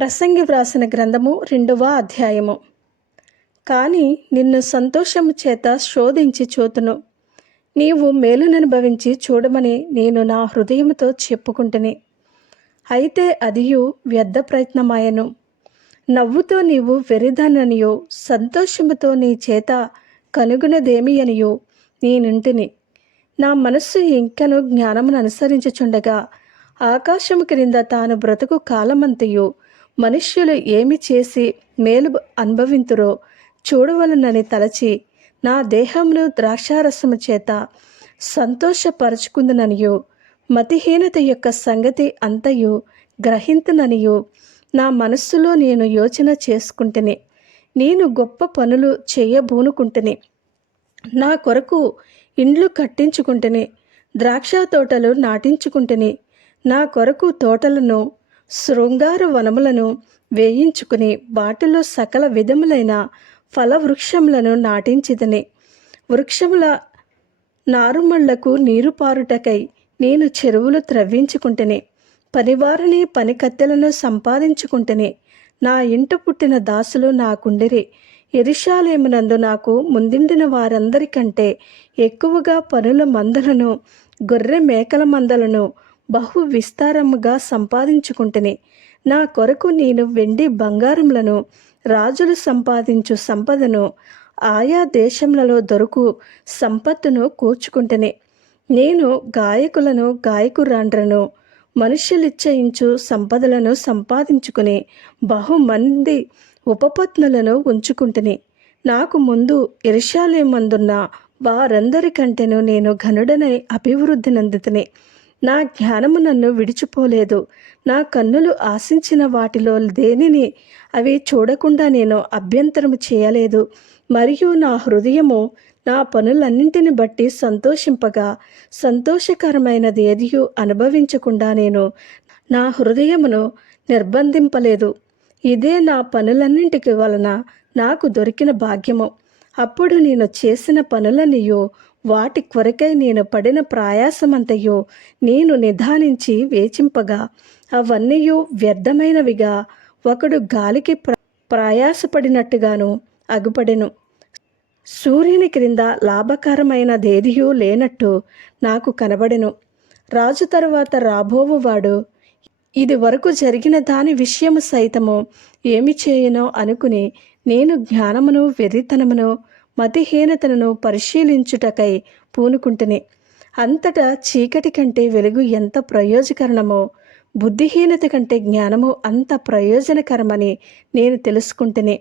ప్రసంగి వ్రాసిన గ్రంథము రెండవ అధ్యాయము. కానీ నిన్ను సంతోషము చేత శోధించి చూతును. నీవు మేలుననుభవించి చూడమని నేను నా హృదయముతో చెప్పుకుంటుని. అయితే అదియు వ్యర్థ ప్రయత్నమాయను. నవ్వుతో నీవు వెరిదాననియో సంతోషముతో నీ చేత కనుగొనదేమి అనియో నేనుంటిని. నా మనస్సు ఇంకను జ్ఞానమును అనుసరించుచుండగా ఆకాశము క్రింద తాను బ్రతుకు కాలమంతయు మనుష్యులు ఏమి చేసి మేలు అనుభవింతురో చూడవలనని తలచి నా దేహమును ద్రాక్షారసము చేత సంతోషపరచుకుందుననియు. మతిహీనత యొక్క సంగతి అంతయు గ్రహింతుననియు. నా మనస్సులో నేను యోచన చేసుకుంటుని నేను గొప్ప పనులు చేయబూనుకుంటుని నా కొరకు ఇండ్లు కట్టించుకుంటుని ద్రాక్ష తోటలు నాటించుకుంటుని నా కొరకు తోటలను శృంగార వనములను వేయించుకుని వాటిలో సకల విధములైన ఫల వృక్షములను నాటించిదని వృక్షముల నారుమళ్ళకు నీరు పారుటకై నేను చెరువులు త్రవ్వించుకుంటేనే పనివారిని పనికత్తెలను సంపాదించుకుంటేనే నా ఇంట పుట్టిన దాసులు నాకుండిరి ఎరిశాలేమునందు నాకు ముందిండిన వారందరికంటే ఎక్కువగా పనుల మందలను గొర్రె మేకల మందలను బహు విస్తారముగా సంపాదించుకుంటుని. నా కొరకు నేను వెండి బంగారములను రాజులు సంపాదించు సంపదను ఆయా దేశములలో దొరుకు సంపత్తును కూర్చుకుంటుని. నేను గాయకులను గాయకురాండ్రను మనుష్యులిచ్చయించు సంపదలను సంపాదించుకుని బహుమంది ఉపపత్నులను ఉంచుకుంటుని. నాకు ముందు ఇర్షాలేమందున్న వారందరికంటేను నేను ఘనుడనై అభివృద్ధి నందుతుని నా జ్ఞానము నన్ను విడిచిపోలేదు. నా కన్నులు ఆశించిన వాటిలో దేనిని అవి చూడకుండా నేను అభ్యంతరము చేయలేదు. మరియు నా హృదయము నా పనులన్నింటిని బట్టి సంతోషింపగా సంతోషకరమైనది ఏదియు అనుభవించకుండా నేను నా హృదయమును నిర్బంధింపలేదు. ఇదే నా పనులన్నింటికి వలన నాకు దొరికిన భాగ్యము. అప్పుడు నేను చేసిన పనులనియో వాటి కొరకై నేను పడిన ప్రయాసమంతయో నేను నిదానించి వేచింపగా అవన్నీయు వ్యర్థమైనవిగా ఒకడు గాలికి ప్ర ప్రయాసపడినట్టుగాను అగుపడెను. సూర్యుని క్రింద లాభకరమైన దేదియూ లేనట్టు నాకు కనబడెను. రాజు తరువాత రాబోవువాడు ఇది వరకు జరిగిన దాని విషయము సైతము ఏమి చేయనో అనుకుని నేను జ్ఞానమును వెర్రితనమును మతిహీనతను పరిశీలించుటకై పూనుకుంటుని. అంతటా చీకటి కంటే వెలుగు ఎంత ప్రయోజకరణమో బుద్ధిహీనత కంటే జ్ఞానము అంత ప్రయోజనకరమని నేను తెలుసుకుంటుని.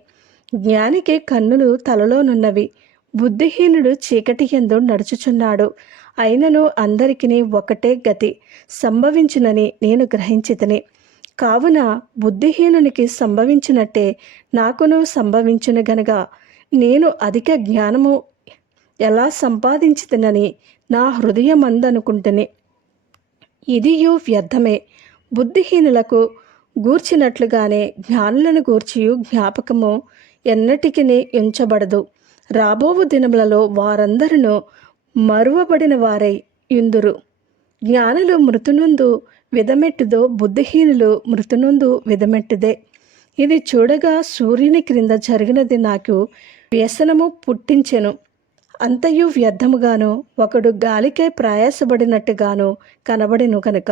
జ్ఞానికి కన్నులు తలలోనున్నవి బుద్ధిహీనుడు చీకటి ఎందు నడుచుచున్నాడు. అయినను అందరికిని ఒకటే గతి సంభవించునని నేను గ్రహించితిని. కావున బుద్ధిహీనునికి సంభవించినట్టే నాకును సంభవించును గనగా నేను అధిక జ్ఞానము ఎలా సంపాదించితనని నా హృదయం హృదయమందనుకుంటుని. ఇదియు వ్యర్థమే. బుద్ధిహీనులకు గూర్చినట్లుగానే జ్ఞానులను గూర్చియు జ్ఞాపకము ఎన్నటికి ఎంచబడదు. రాబోవు దినములలో వారందరూ మరువబడిన వారై ఇందురు జ్ఞానులు మృతునందు విధమెట్టుదో బుద్ధిహీనులు మృతునందు విధమెట్టుదే. ఇది చూడగా సూర్యుని క్రింద జరిగినది నాకు వ్యసనము పుట్టించెను. అంతయు వ్యర్థముగాను ఒకడు గాలికై ప్రయాసపడినట్టుగాను కనబడిను కనుక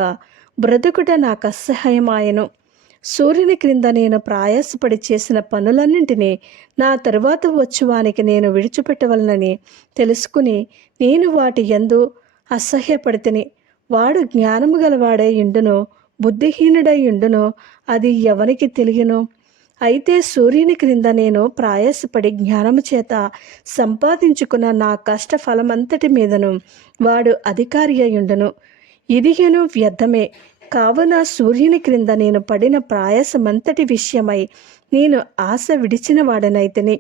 బ్రతుకుట నాకు అసహ్యమాయను సూర్యుని క్రింద నేను ప్రయాసపడి చేసిన పనులన్నింటినీ నా తరువాత వచ్చువానికి నేను విడిచిపెట్టవలనని తెలుసుకుని నేను వాటి ఎందు అసహ్యపడితిని. వాడు జ్ఞానము గలవాడే ఇండును బుద్ధిహీనుడై ఇండును అది ఎవనికి తెలియను? అయితే సూర్యుని క్రింద నేను ప్రాయాసపడి జ్ఞానము చేత సంపాదించుకున్న నా కష్ట ఫలమంతటి మీదను వాడు అధికారి అయ్యుండను. ఇదిగను వ్యర్థమే. కావున సూర్యుని క్రింద నేను పడిన ప్రయాసమంతటి విషయమై నేను ఆశ విడిచిన వాడనైతిని.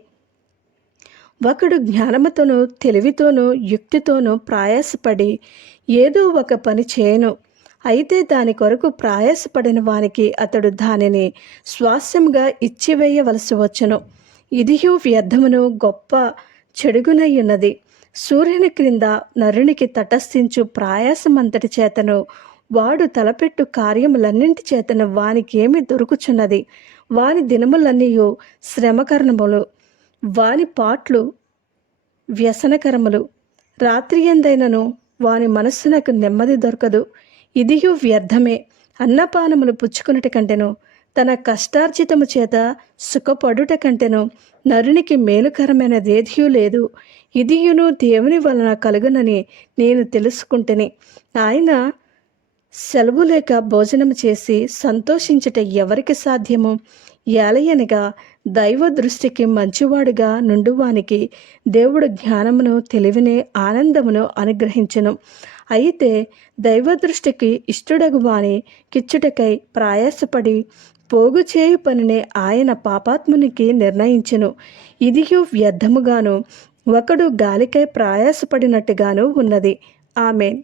ఒకడు జ్ఞానముతోనూ తెలివితోనూ యుక్తితోనూ ప్రయాసపడి ఏదో ఒక పని చేయను. అయితే దాని కొరకు ప్రయాసపడిన వానికి అతడు దానిని స్వాస్యంగా ఇచ్చివేయవలసి వచ్చును. ఇదియు వ్యర్థమును గొప్ప చెడుగునయ్యున్నది. సూర్యుని క్రింద నరునికి తటస్థించు ప్రయాసమంతటి చేతను వాడు తలపెట్టు కార్యములన్నింటి చేతను వానికేమి దొరుకుచున్నది? వాని దినములన్నీ శ్రమకరణములు వాని పాట్లు వ్యసనకరములు. రాత్రి ఎందైనను వాని మనస్సునకు నెమ్మది దొరకదు. ఇదియు వ్యర్థమే. అన్నపానములు పుచ్చుకునుట కంటెను తన కష్టార్జితము చేత సుఖపడుట కంటెను నరునికి మేలుకరమైనదేదియూ లేదు. ఇదియును దేవుని వలన కలుగునని నేను తెలుసుకుంటేనే. ఆయన సెలవు లేక భోజనం చేసి సంతోషించుట ఎవరికి సాధ్యము? ఏలయనగా దైవ దృష్టికి మంచివాడుగా నుండువానికి దేవుడు జ్ఞానమును తెలివిని ఆనందమును అనుగ్రహించను. అయితే దైవ దృష్టికి ఇష్టడగు వాని కిచ్చుటకై ప్రయాసపడి పోగు చేయు పనినే ఆయన పాపాత్మునికి నిర్ణయించెను. ఇదియు వ్యర్థముగాను ఒకడు గాలికై ప్రయాసపడినట్టుగాను ఉన్నది. ఆమెన్.